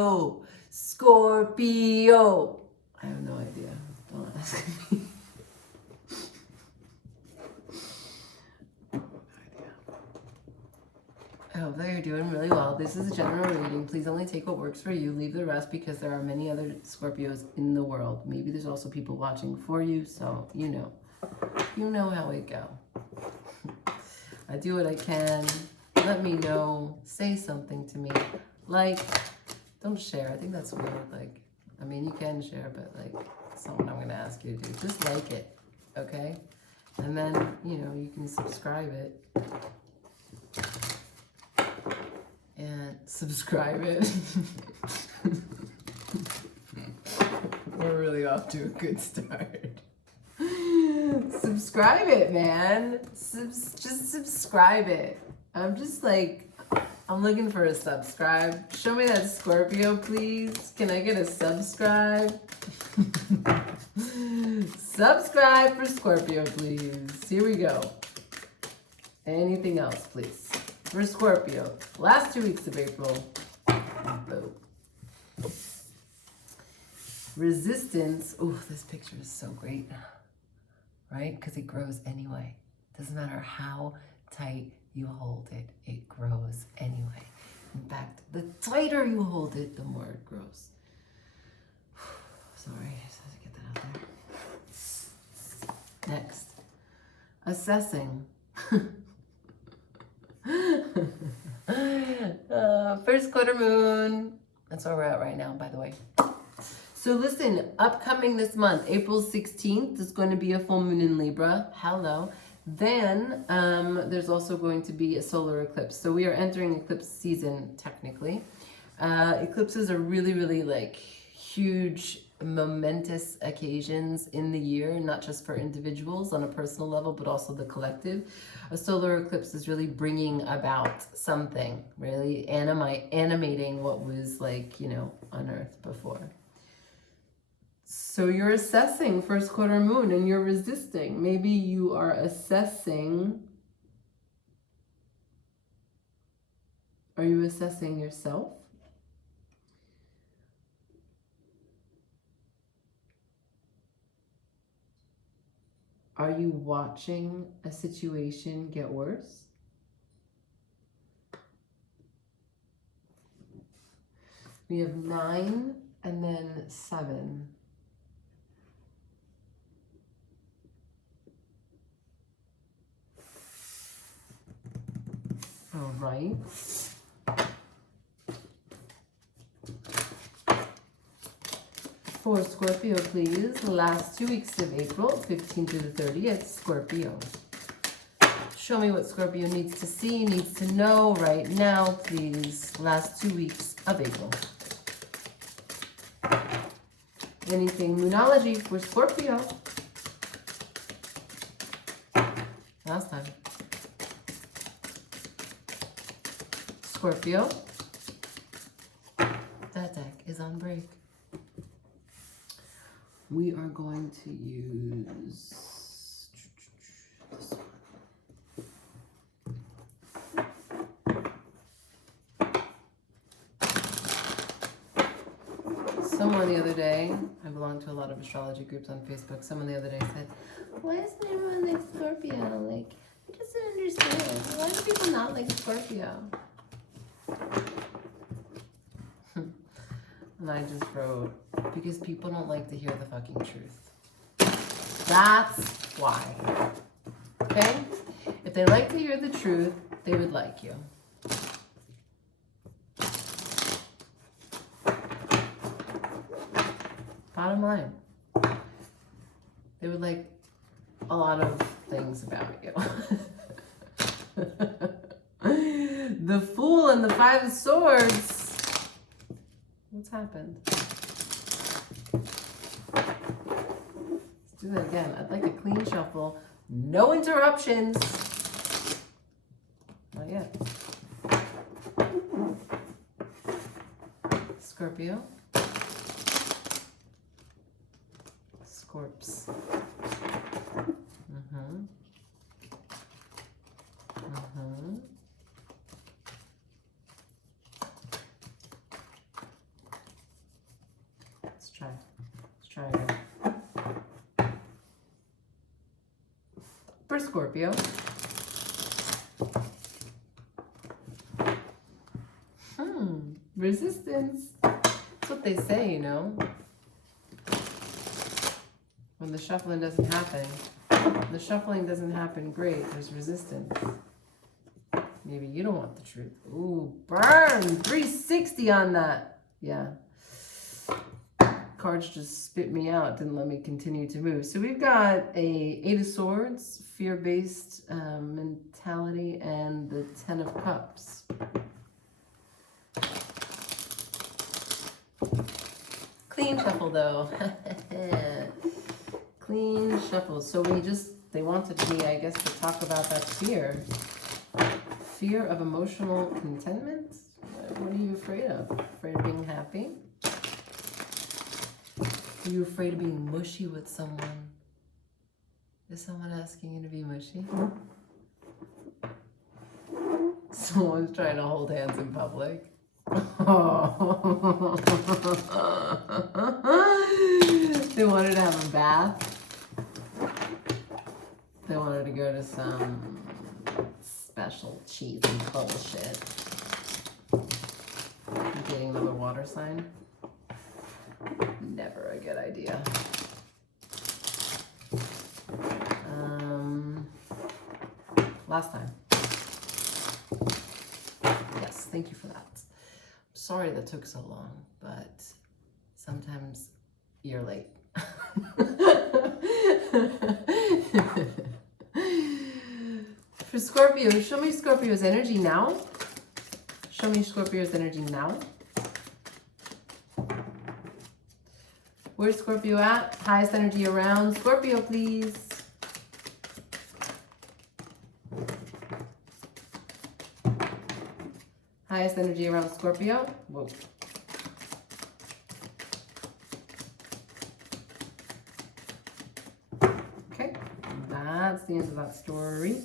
Scorpio. Scorpio. I have no idea. Don't ask me. I hope that you're doing really well. This is a general reading. Please only take what works for you. Leave the rest because there are many other Scorpios in the world. Maybe there's also people watching for you, so you know. You know how it go. I do what I can. Let me know. Say something to me. Like, don't share. I think that's weird. Like, I mean, you can share, but like, it's not what I'm going to ask you to do. Just like it, okay? And then, you know, you can subscribe it. And subscribe it. We're really off to a good start. Subscribe it, man. Just subscribe it. I'm just like, I'm looking for a subscribe. Show me that Scorpio, please. Can I get a subscribe? Subscribe for Scorpio, please. Here we go. Anything else, please? For Scorpio, last 2 weeks of April. Boom. Resistance. Oh, this picture is so great, right? Because it grows anyway. Doesn't matter how tight you hold it, it grows anyway. In fact, the tighter you hold it, the more it grows. Sorry, I just had to get that out there. Next, assessing. First quarter moon. That's where we're at right now, by the way. So listen, upcoming this month, April 16th, is going to be a full moon in Libra. Hello. Then there's also going to be a solar eclipse. So we are entering eclipse season, technically. Eclipses are really, really like huge, momentous occasions in the year, not just for individuals on a personal level, but also the collective. A solar eclipse is really bringing about something, really animating what was like, you know, on Earth before. So you're assessing first quarter moon and you're resisting. Maybe you are assessing. Are you assessing yourself? Are you watching a situation get worse? We have 9 and then 7. All right. For Scorpio, please. Last 2 weeks of April, 15th through the 30th, Scorpio. Show me what Scorpio needs to see, needs to know right now, please. Last 2 weeks of April. Anything Moonology for Scorpio? Last time. Scorpio. That deck is on break. We are going to use this one. Someone the other day, I belong to a lot of astrology groups on Facebook, someone the other day said, why isn't everyone like Scorpio? Like, I just don't understand. Why do people not like Scorpio? And I just wrote, because people don't like to hear the fucking truth. That's why. Okay? If they like to hear the truth, they would like you. Bottom line. They would like a lot of things about you. The Fool and the 5 of Swords. What's happened? Let's do that again. I'd like a clean shuffle. No interruptions. Not yet. Scorpio. Scorps. for Scorpio. Resistance. That's what they say, you know. When the shuffling doesn't happen, great, there's resistance. Maybe you don't want the truth. Ooh, burn! 360 on that. Yeah. Cards just spit me out, didn't let me continue to move. So we've got a 8 of Swords, fear-based mentality, and the 10 of Cups. Clean shuffle, though. Clean shuffle. So they wanted me, I guess, to talk about that fear. Fear of emotional contentment? What are you afraid of? Afraid of being happy? Are you afraid of being mushy with someone? Is someone asking you to be mushy? Someone's trying to hold hands in public. Oh. They wanted to have a bath. They wanted to go to some special cheesy bullshit. Getting them a water sign. Never a good idea. Last time. Yes, thank you for that. Sorry that took so long, but sometimes you're late. For Scorpio, show me Scorpio's energy now. Show me Scorpio's energy now. Where's Scorpio at? Highest energy around. Scorpio, please. Highest energy around Scorpio. Whoa. Okay, that's the end of that story.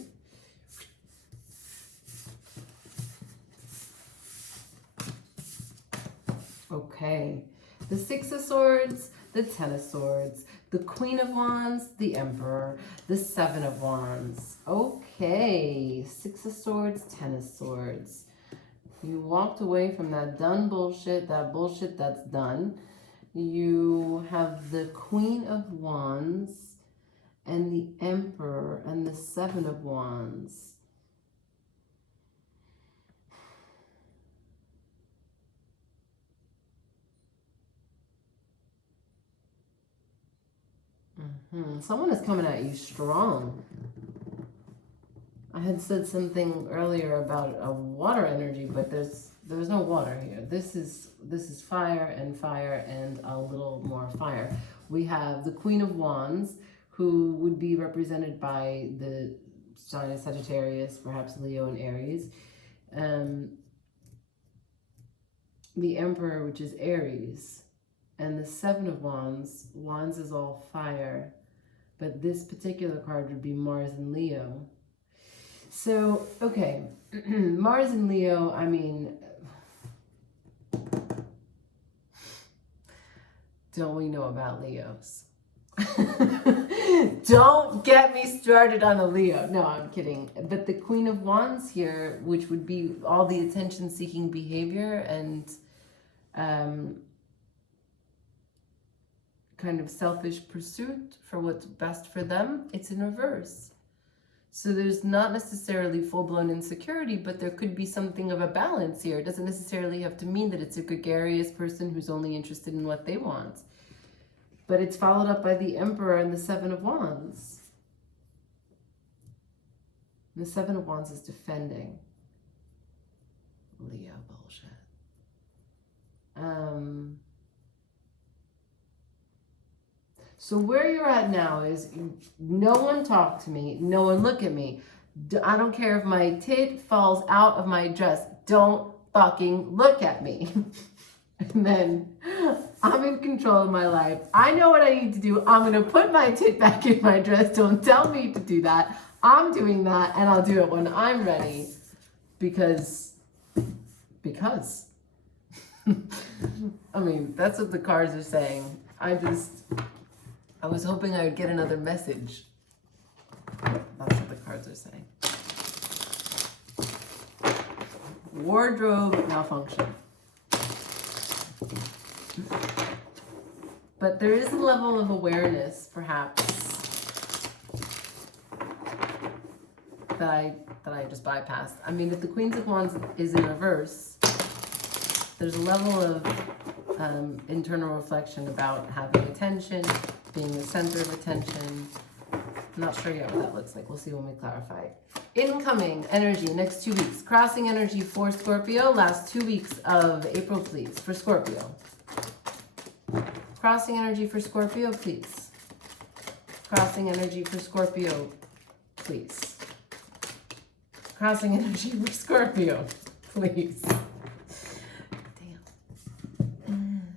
Okay, the 6 of Swords, the 10 of Swords, the Queen of Wands, the Emperor, the 7 of Wands. Okay, 6 of Swords, 10 of Swords. You walked away from that done bullshit, that bullshit that's done. You have the Queen of Wands and the Emperor and the 7 of Wands. Someone is coming at you strong. I had said something earlier about a water energy, but there's no water here. This is fire and a little more fire. We have the Queen of Wands, who would be represented by the sign of Sagittarius, perhaps Leo and Aries. The Emperor, which is Aries. And the 7 of Wands, Wands is all fire. But this particular card would be Mars and Leo. So, okay, Mars and Leo, I mean, don't we know about Leos? Don't get me started on a Leo. No, I'm kidding. But the Queen of Wands here, which would be all the attention-seeking behavior and kind of selfish pursuit for what's best for them, it's in reverse. So there's not necessarily full-blown insecurity, but there could be something of a balance here. It doesn't necessarily have to mean that it's a gregarious person who's only interested in what they want. But it's followed up by the Emperor and the 7 of Wands. And the 7 of Wands is defending. Leo bullshit. So where you're at now is no one talk to me, no one look at me. I don't care if my tit falls out of my dress. Don't fucking look at me. And then I'm in control of my life. I know what I need to do. I'm going to put my tit back in my dress. Don't tell me to do that. I'm doing that, and I'll do it when I'm ready. Because. I mean, that's what the cards are saying. I was hoping I would get another message. That's cards are saying. Wardrobe malfunction. But there is a level of awareness, perhaps, that I just bypassed. I mean, if the Queens of Wands is in reverse, there's a level of internal reflection about having attention, being the center of attention. I'm not sure yet what that looks like. We'll see when we clarify. Incoming energy, next 2 weeks. Crossing energy for Scorpio, last 2 weeks of April, please, for Scorpio. Crossing energy for Scorpio, please. Crossing energy for Scorpio, please. Crossing energy for Scorpio, please. Damn.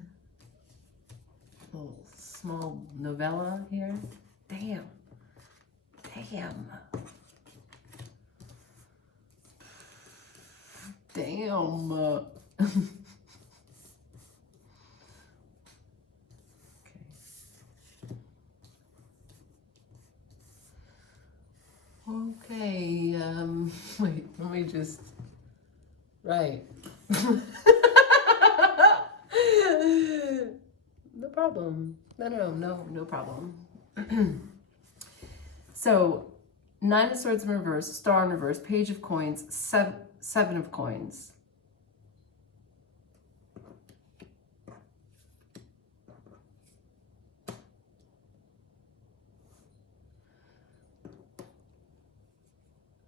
Little small novella here. Damn. Damn. Damn. Okay, wait, let me just, right. No problem. No problem. So, 9 of Swords in reverse, Star in reverse, Page of Coins, 7 of Coins.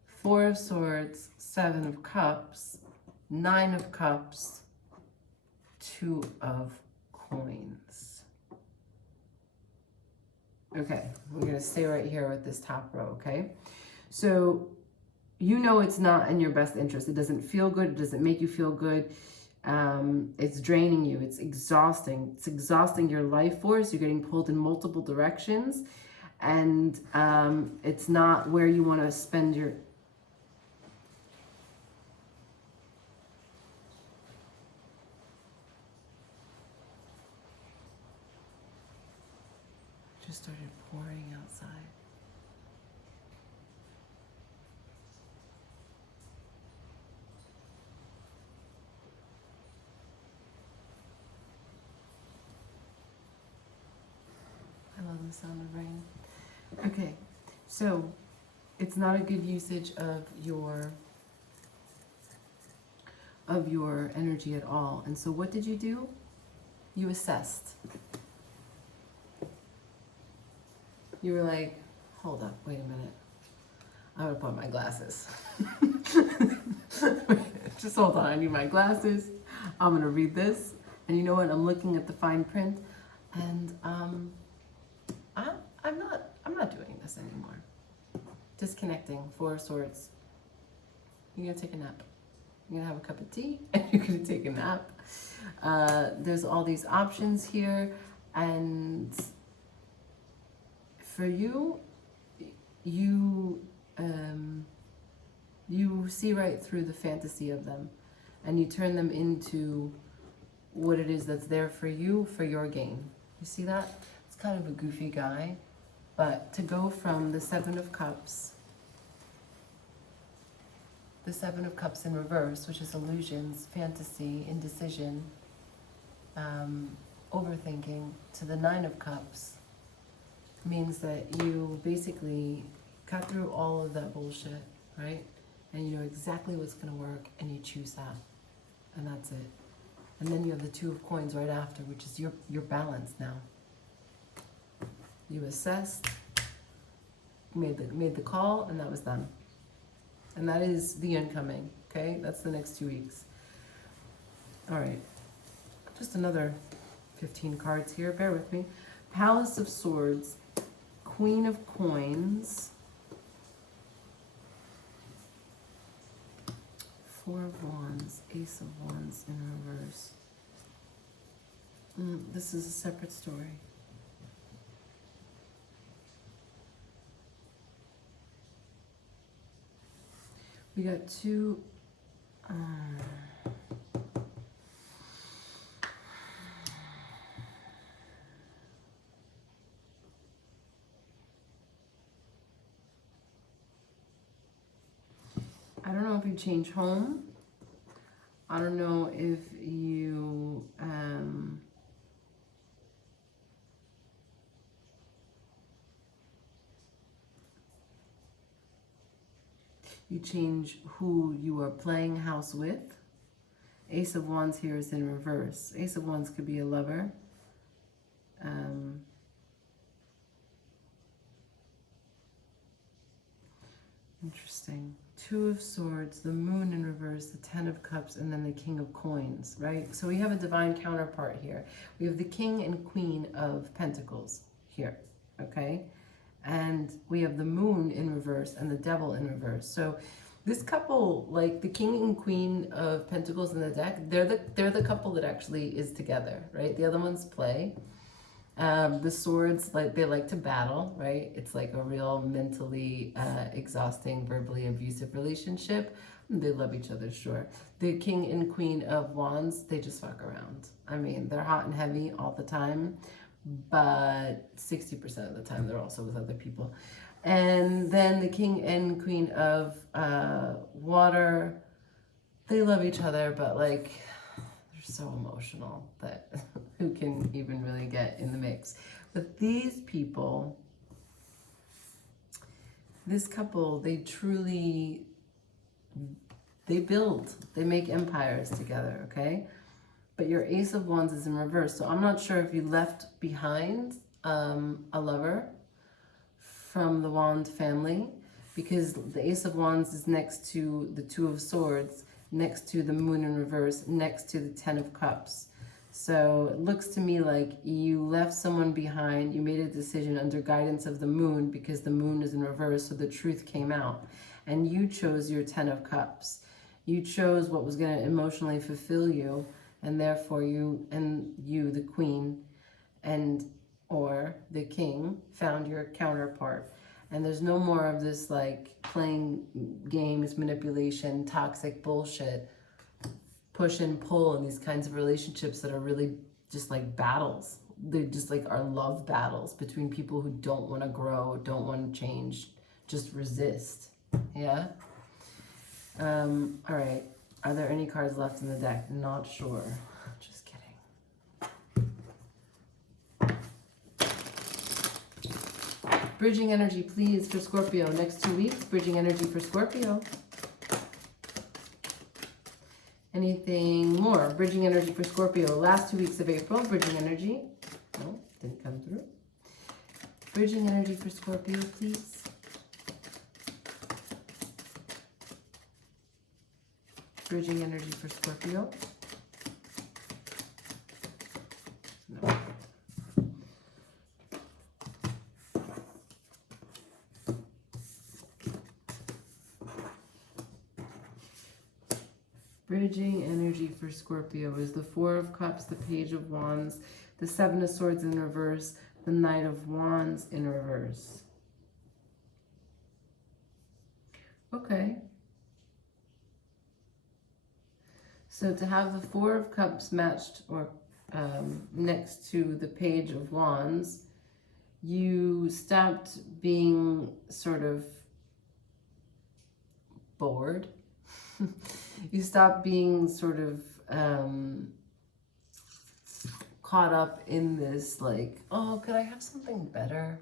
Four of Swords, 7 of Cups, 9 of Cups, 2 of Coins. Okay, we're going to stay right here with this top row, okay? So, you know it's not in your best interest. It doesn't feel good. It doesn't make you feel good. It's draining you. It's exhausting. It's exhausting your life force. You're getting pulled in multiple directions. And it's not where you want to spend your... Just started pouring outside. I love the sound of rain. Okay, so it's not a good usage of your energy at all. And so what did you do? You assessed. You were like, hold up, wait a minute. I'm gonna put my glasses. Just hold on, I need my glasses. I'm gonna read this. And you know what? I'm looking at the fine print, and I'm not doing this anymore. Disconnecting. 4 of Swords. You're gonna take a nap. You're gonna have a cup of tea and you're gonna take a nap. There's all these options here, and for you see right through the fantasy of them, and you turn them into what it is that's there for you, for your gain. You see that? It's kind of a goofy guy, but to go from the 7 of Cups, the 7 of Cups in reverse, which is illusions, fantasy, indecision, overthinking, to the 9 of Cups, means that you basically cut through all of that bullshit, right? And you know exactly what's going to work, and you choose that, and that's it. And then you have the 2 of Coins right after, which is your balance now. You assessed, made the call, and that was done. And that is the incoming, okay? That's the next 2 weeks. All right, just another 15 cards here, bear with me. Palace of Swords, Queen of Coins, 4 of Wands, Ace of Wands in reverse. This is a separate story. We got 2... if you change home. I don't know if you you change who you are playing house with. Ace of Wands here is in reverse. Ace of Wands could be a lover. Interesting. Two of Swords, the Moon in reverse, the Ten of Cups, and then the King of Coins, right? So we have a divine counterpart here. We have the King and Queen of Pentacles here, okay? And we have the Moon in reverse and the Devil in reverse. So this couple, like the King and Queen of Pentacles in the deck, they're the couple that actually is together, right? The other ones play. The Swords, like they like to battle, right? It's like a real mentally exhausting, verbally abusive relationship. They love each other, sure. The King and Queen of Wands, they just fuck around. I mean, they're hot and heavy all the time, but 60% of the time they're also with other people. And then the King and Queen of Water, they love each other, but like they're so emotional that who can even really get in the mix. But these people, this couple, they truly, they build, they make empires together, okay? But your Ace of Wands is in reverse, so I'm not sure if you left behind a lover from the Wand family, because the Ace of Wands is next to the Two of Swords, next to the Moon in reverse, next to the Ten of Cups. So it looks to me like you left someone behind, you made a decision under guidance of the Moon because the Moon is in reverse, so the truth came out. And you chose your Ten of Cups. You chose what was going to emotionally fulfill you, and therefore you, the Queen, or the King, found your counterpart. And there's no more of this like playing games, manipulation, toxic bullshit, push and pull in these kinds of relationships that are really just like battles. They just like are love battles between people who don't want to grow, don't want to change, just resist. Yeah? All right. Are there any cards left in the deck? Not sure. Just kidding. Bridging energy, please, for Scorpio. Next 2 weeks, bridging energy for Scorpio. Anything more? Bridging energy for Scorpio. Last 2 weeks of April, bridging energy. No, didn't come through. Bridging energy for Scorpio, please. Bridging energy for Scorpio. No. Bridging energy for Scorpio is the Four of Cups, the Page of Wands, the Seven of Swords in reverse, the Knight of Wands in reverse. Okay. So to have the Four of Cups matched or next to the Page of Wands, you stopped being sort of bored. You stop being sort of caught up in this like, oh, could I have something better?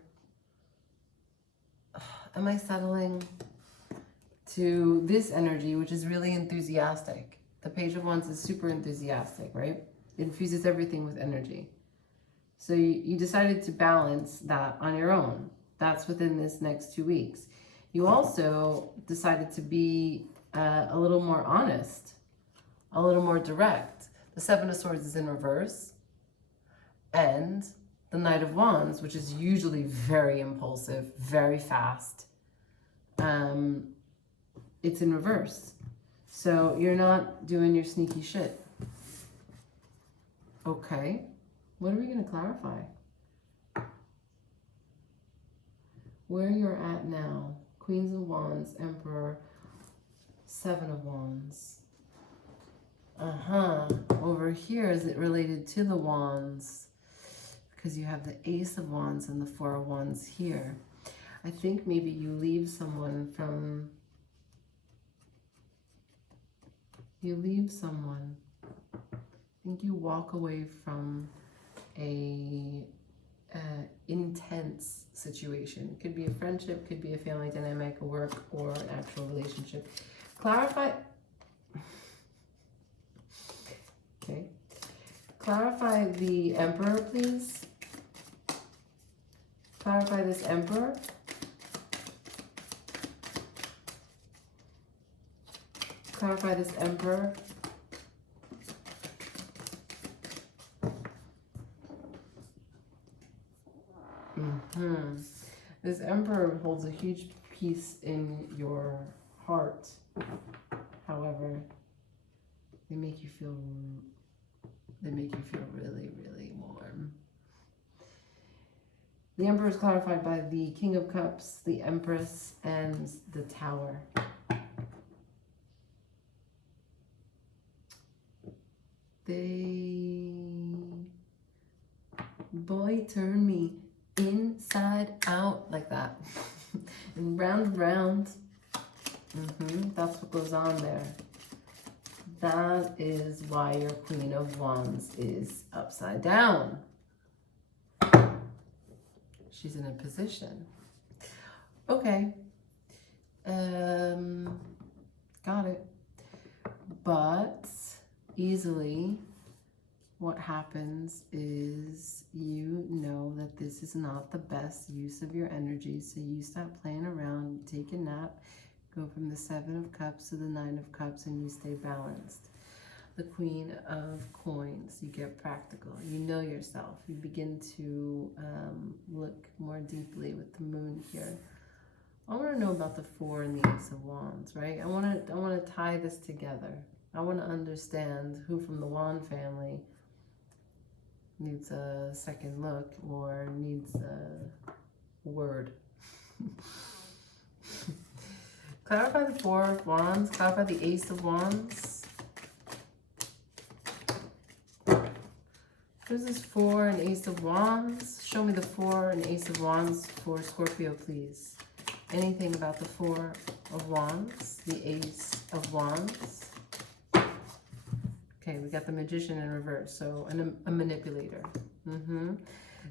Am I settling? To this energy, which is really enthusiastic. The Page of Wands is super enthusiastic, right? It infuses everything with energy. So you decided to balance that on your own. That's within this next 2 weeks. You also decided to be a little more honest, a little more direct. The Seven of Swords is in reverse, and the Knight of Wands, which is usually very impulsive, very fast, it's in reverse. So you're not doing your sneaky shit. Okay, what are we going to clarify? Where you're at now, Queens of Wands, Emperor, Seven of Wands. Over here, is it related to the Wands? Because you have the Ace of Wands and the Four of Wands here. I think maybe you leave someone from You leave someone. I think you walk away from a intense situation. Could be a friendship, could be a family dynamic, a work, or an actual relationship. Clarify. Okay. Clarify the Emperor, please. Clarify this Emperor. Clarify this Emperor. This Emperor holds a huge piece in your heart. However, they make you feel really, really warm. The Emperor is clarified by the King of Cups, the Empress, and the Tower. Boy, turn me inside out, like that. And round. That's what goes on there. That is why your Queen of Wands is upside down. She's in a position. Okay. Got it. But easily, what happens is you know that this is not the best use of your energy, so you stop playing around, take a nap, go from the 7 of Cups to the 9 of Cups, and you stay balanced. The Queen of Coins, you get practical. You know yourself. You begin to look more deeply with the Moon here. I want to know about the 4 and the Ace of Wands, right? I want to tie this together. I want to understand who from the Wand family needs a second look or needs a word. Clarify the 4 of Wands. Clarify the Ace of Wands. What is this 4 and Ace of Wands? Show me the 4 and Ace of Wands for Scorpio, please. Anything about the 4 of Wands, the Ace of Wands. Okay, we got the Magician in reverse, so a manipulator.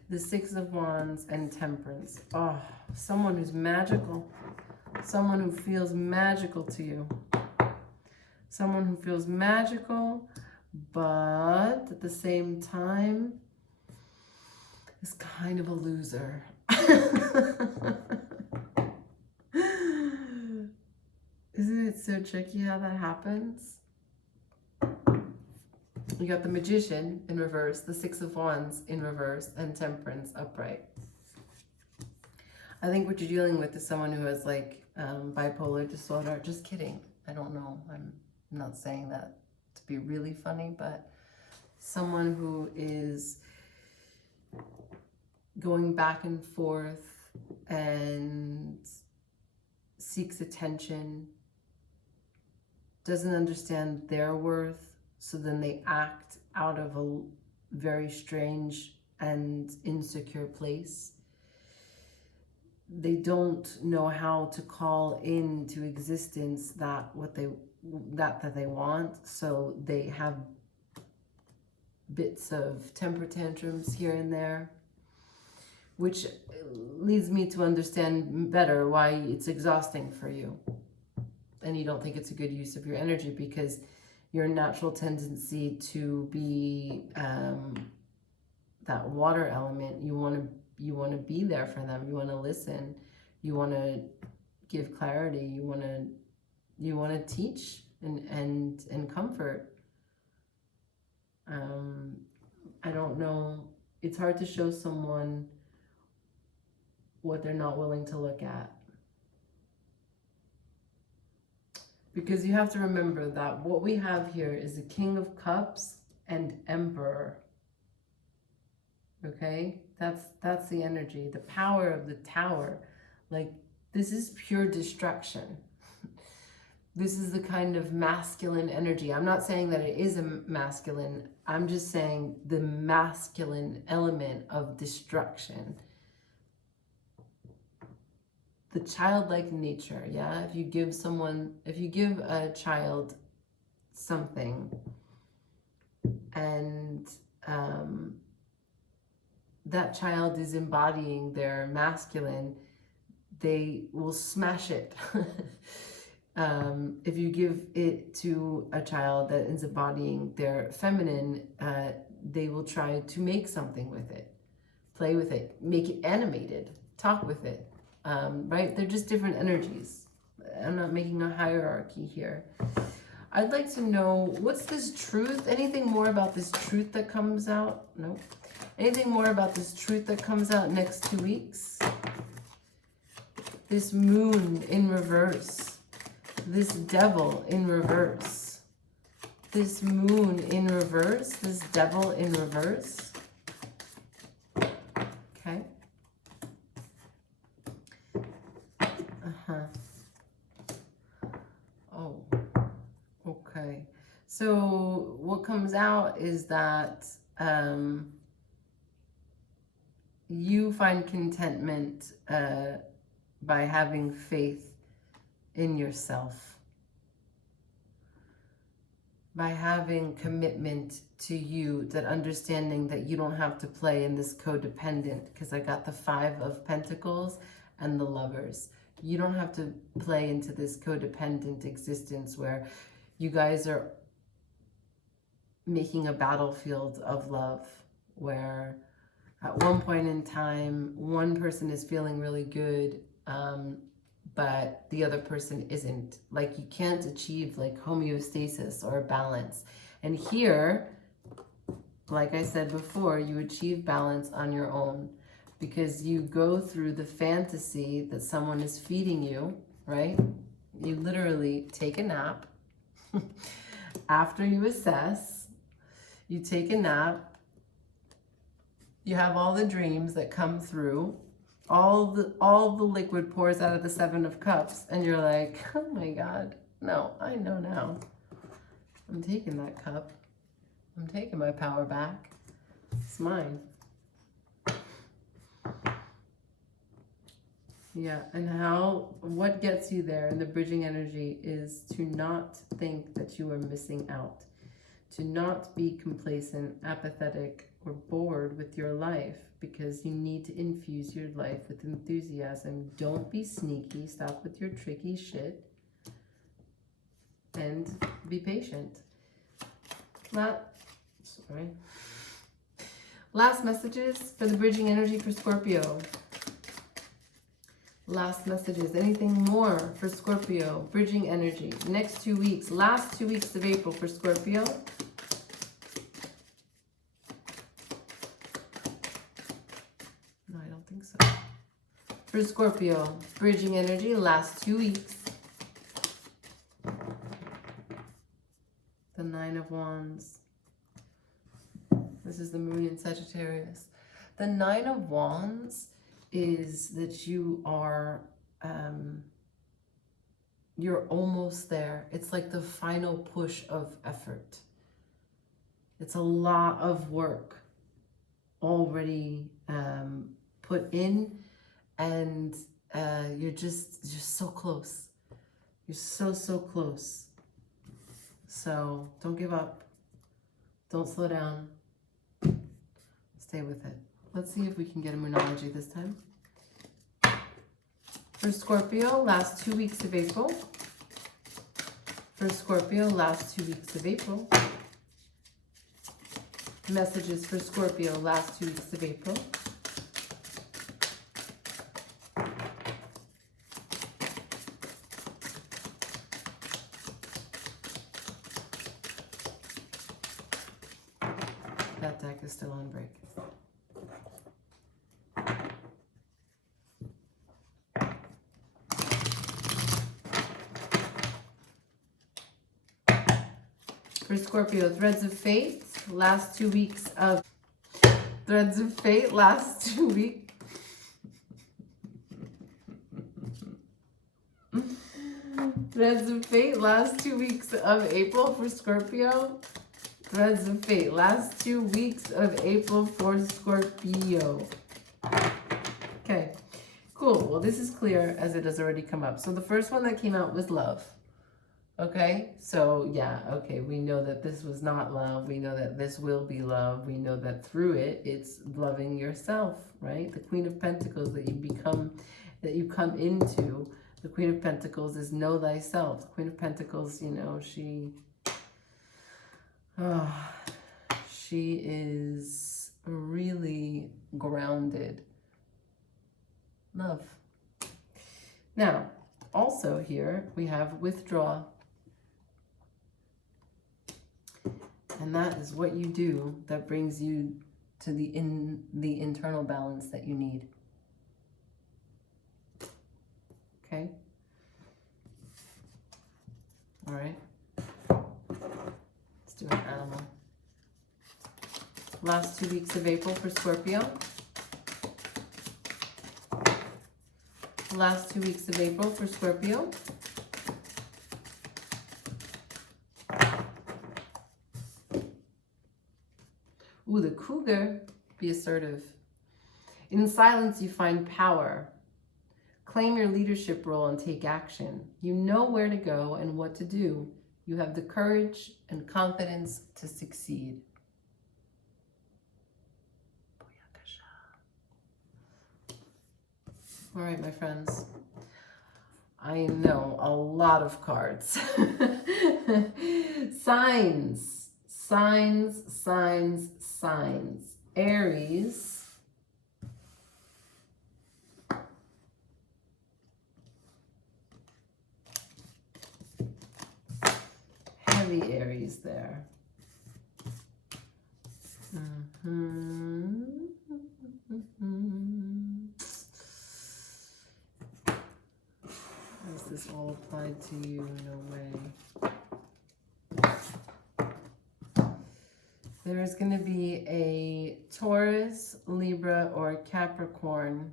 The 6 of Wands and Temperance. Oh, someone who's magical. Someone who feels magical to you. Someone who feels magical, but at the same time is kind of a loser. Isn't it so tricky how that happens? You got the Magician in reverse, the 6 of Wands in reverse, and Temperance upright. I think what you're dealing with is someone who has like bipolar disorder. Just kidding. I don't know. I'm not saying that to be really funny, but someone who is going back and forth and seeks attention, doesn't understand their worth, so then they act out of a very strange and insecure place. They don't know how to call into existence that they want, so they have bits of temper tantrums here and there, which leads me to understand better why it's exhausting for you. And you don't think it's a good use of your energy, because your natural tendency to be that water element, you want to be there for them, you want to listen, you want to give clarity, you want to teach and comfort. I don't know, it's hard to show someone what they're not willing to look at. Because you have to remember that what we have here is the King of Cups and Emperor. Okay? That's the energy, the power of the Tower. Like, this is pure destruction. This is the kind of masculine energy. I'm not saying that it is a masculine. I'm just saying the masculine element of destruction. The childlike nature, yeah? If you give a child something, and that child is embodying their masculine, they will smash it. If you give it to a child that is embodying their feminine, they will try to make something with it, play with it, make it animated, talk with it, right? They're just different energies. I'm not making a hierarchy here. I'd like to know, what's this truth? Anything more about this truth that comes out? Nope. Anything more about this truth that comes out next 2 weeks? This moon in reverse. This devil in reverse. This moon in reverse. This devil in reverse. Okay. Oh, okay. So what comes out is that you find contentment by having faith in yourself, by having commitment to you, that understanding that you don't have to play in this codependent, because I got the 5 of Pentacles and the Lovers. You don't have to play into this codependent existence where you guys are making a battlefield of love, where at one point in time, one person is feeling really good, but the other person isn't. Like, you can't achieve like homeostasis or balance. And here, like I said before, you achieve balance on your own, because you go through the fantasy that someone is feeding you, right? You literally take a nap. After you assess, you take a nap. You have all the dreams that come through. All the liquid pours out of the 7 of Cups, and you're like, oh my God, no, I know now. I'm taking that cup. I'm taking my power back. It's mine. Yeah, and what gets you there in the bridging energy is to not think that you are missing out, to not be complacent, apathetic, or bored with your life, because you need to infuse your life with enthusiasm. Don't be sneaky. Stop with your tricky shit. And be patient. Last messages for the bridging energy for Scorpio. Last messages. Anything more for Scorpio? Bridging energy. Next 2 weeks. Last 2 weeks of April for Scorpio. No, I don't think so. For Scorpio, bridging energy, last 2 weeks. The 9 of Wands. This is the moon in Sagittarius. The 9 of Wands is that you are, you're almost there. It's like the final push of effort. It's a lot of work already put in, and you're just so close. You're so close. So don't give up. Don't slow down. Stay with it. Let's see if we can get a moonology this time. For Scorpio, last 2 weeks of April. For Scorpio, last 2 weeks of April. Messages for Scorpio, last 2 weeks of April. That deck is still on break. For Scorpio, Threads of Fate, last 2 weeks of Threads of Fate, last 2 weeks. Threads of Fate, last 2 weeks of April for Scorpio. Threads of Fate, last 2 weeks of April for Scorpio. Okay, cool. Well, this is clear as it has already come up. So the first one that came out was love. Okay, so yeah, okay, we know that this was not love. We know that this will be love. We know that through it, it's loving yourself, right? The Queen of Pentacles that you become, that you come into. The Queen of Pentacles is know thyself. The Queen of Pentacles, you know, she is really grounded. Love. Now, also here, we have withdraw. And that is what you do that brings you to the internal balance that you need. Okay? All right. Let's do an animal. Last 2 weeks of April for Scorpio. Last 2 weeks of April for Scorpio. Ooh, the cougar, be assertive. In silence, you find power. Claim your leadership role and take action. You know where to go and what to do. You have the courage and confidence to succeed. All right, my friends. I know a lot of cards. Signs. Signs, signs, signs. Aries. Heavy Aries there. Has this all applied to you? No way. There is going to be a Taurus, Libra, or Capricorn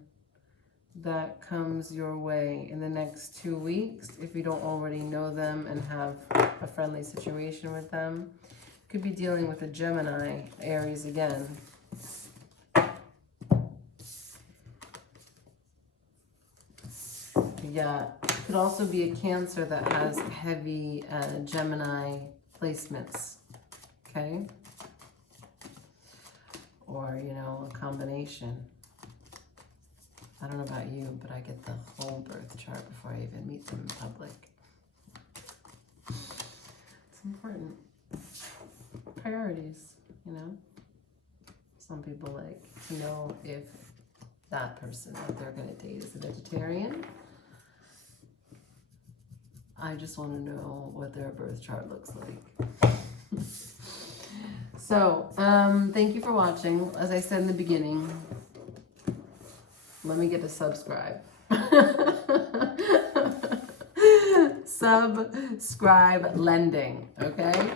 that comes your way in the next 2 weeks. If you don't already know them and have a friendly situation with them, could be dealing with a Gemini, Aries again. Yeah, could also be a Cancer that has heavy Gemini placements. Okay. Or, you know, a combination. I don't know about you, but I get the whole birth chart before I even meet them in public. It's important. Priorities, you know. Some people like to know if that person that they're going to date is a vegetarian. I just want to know what their birth chart looks like. So, thank you for watching. As I said in the beginning, let me get a subscribe. Subscribe lending, okay?